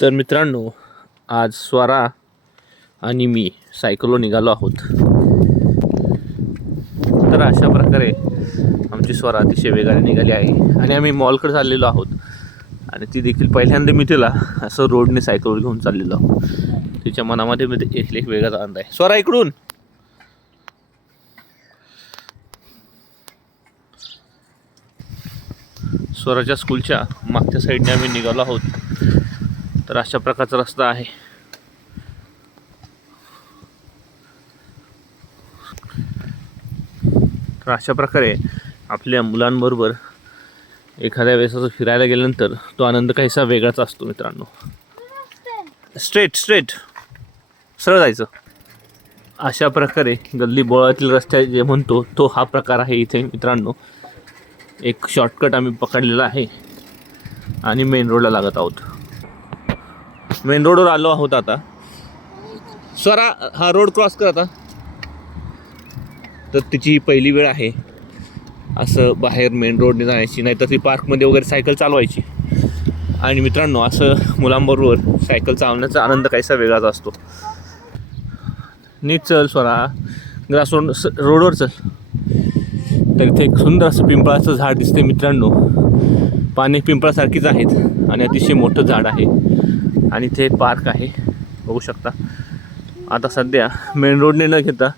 तर मित्रांनो आज स्वरा आणि मी सायकलो निघालो आहोत. तर अशा प्रकारे आमची स्वरा अतिशय वेगाने निघाली आहे आणि आम्ही मॉलकडे चाललेलो आहोत. आणि ती देखील पहिल्यांदा मी तिला असं रोडने सायकलवर घेऊन चाललेलो आहोत. तिच्या मनामध्ये मी एक एक वेगळाच आनंद आहे. स्वरा इकडून! स्वराच्या स्कूलच्या मागच्या साईडने आम्ही निघालो आहोत. तर अशा प्रकारचा रस्ता आहे. तर अशा प्रकारे आपल्या मुलांबरोबर एखाद्या वेळेस असं फिरायला गेल्यानंतर तो आनंद काहीसा वेगळाच असतो मित्रांनो. स्ट्रेट स्ट्रेट सरळ जायचं. अशा प्रकारे गल्ली बोळातील रस्ते जे म्हणतो तो हा प्रकार आहे इथे मित्रांनो. एक शॉर्टकट आम्ही पकडलेला आहे आणि मेन रोडला लागत आहोत. मेन रोडवर आलो आहोत आता. स्वरा हा रोड क्रॉस कर आता. तर तिची पहिली वेळ आहे. असं बाहेर मेन रोडने जाण्याची नाहीतर ती पार्कमध्ये वगैरे सायकल चालवायची. आणि मित्रांनो असं मुलांबरोबर सायकल चालवण्याचा आनंद काहीसा वेगळाच असतो. नीट चल स्वरा. ग्रास रोड रोडवर चल. तर इथे एक सुंदर असं पिंपळाचं झाड दिसते मित्रांनो. पाने पिंपळासारखीच आहेत आणि अतिशय मोठं झाड आहे. आणि इथे एक पार्क आहे. बघू शकता. आता सध्या मेन रोडने न घेता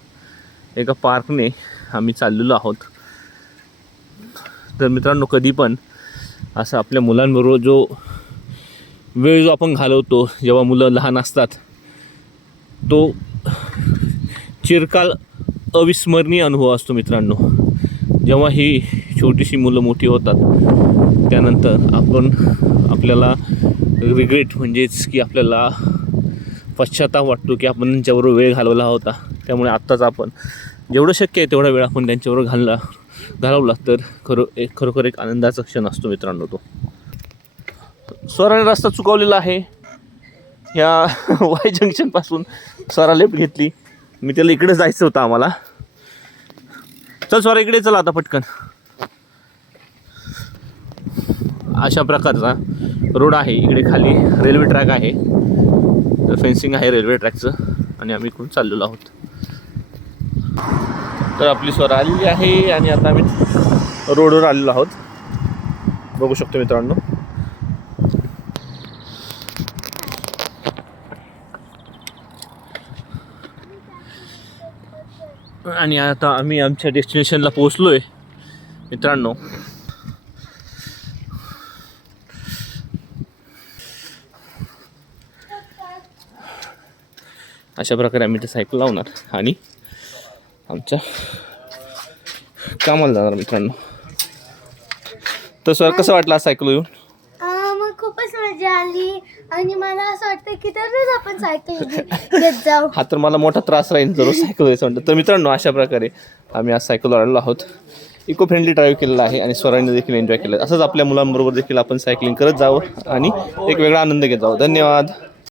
एका पार्कने आम्ही चाललेलो आहोत. तर मित्रांनो कधी पण असं आपल्या मुलांबरोबर जो वेळ जो आपण घालवतो जेव्हा मुलं लहान असतात तो चिरकाल अविस्मरणीय अनुभव असतो मित्रांनो. जेव्हा ही छोटीशी मुलं मोठी होतात त्यानंतर आपण आपल्याला रिग्रेट म्हणजेच की आपल्याला पश्चाताप वाटतो की आपण त्यांच्याबरोबर वेळ घालवला होता. त्यामुळे आत्ताच आपण जेवढं शक्य आहे तेवढा वेळ आपण त्यांच्याबरोबर घालला घालवला तर खरो एक खरोखर एक आनंदाचा क्षण असतो मित्रांनो तो. स्वराने रस्ता चुकवलेला आहे. ह्या वाय जंक्शनपासून स्वरा लेफ्ट घेतली. मी त्याला इकडे जायचं होतं आम्हाला. चल स्वरा इकडे चला आता पटकन. अशा प्रकारचा. रोड आहे इकडे खाली रेल्वे ट्रॅक आहे. तर फेन्सिंग आहे रेल्वे ट्रॅकचं आणि आम्ही इकडून चाललेलो आहोत. तर आपली स्वर आलेली आहे आणि आता आम्ही रोडवर आलेलो आहोत. बघू शकतो मित्रांनो. आणि आता आम्ही आमच्या डेस्टिनेशनला पोहोचलो आहे मित्रांनो अशा प्रकारे आम्ही ते सायकल लावणार आणि आमच्या कामाला जाणार मित्रांनो. तर सर कसं वाटलं सायकल येऊन मग खूपच मजा आली. आणि मला असं वाटतं की दररोज आपण सायकल घे- घेत जाऊ. हा तर मला मोठा त्रास राहील जरूर सायकल द्यायचं म्हणतं तर मित्रांनो अशा प्रकारे आम्ही आज सायकलवर आलेलो आहोत. इको फ्रेंडली ड्राईव्ह केलेला आहे आणि स्वरांनी देखील एन्जॉय केलं असंच आपल्या मुलांबरोबर देखील आपण सायकलिंग करत जावं आणि एक वेगळा आनंद घेत जावं. धन्यवाद.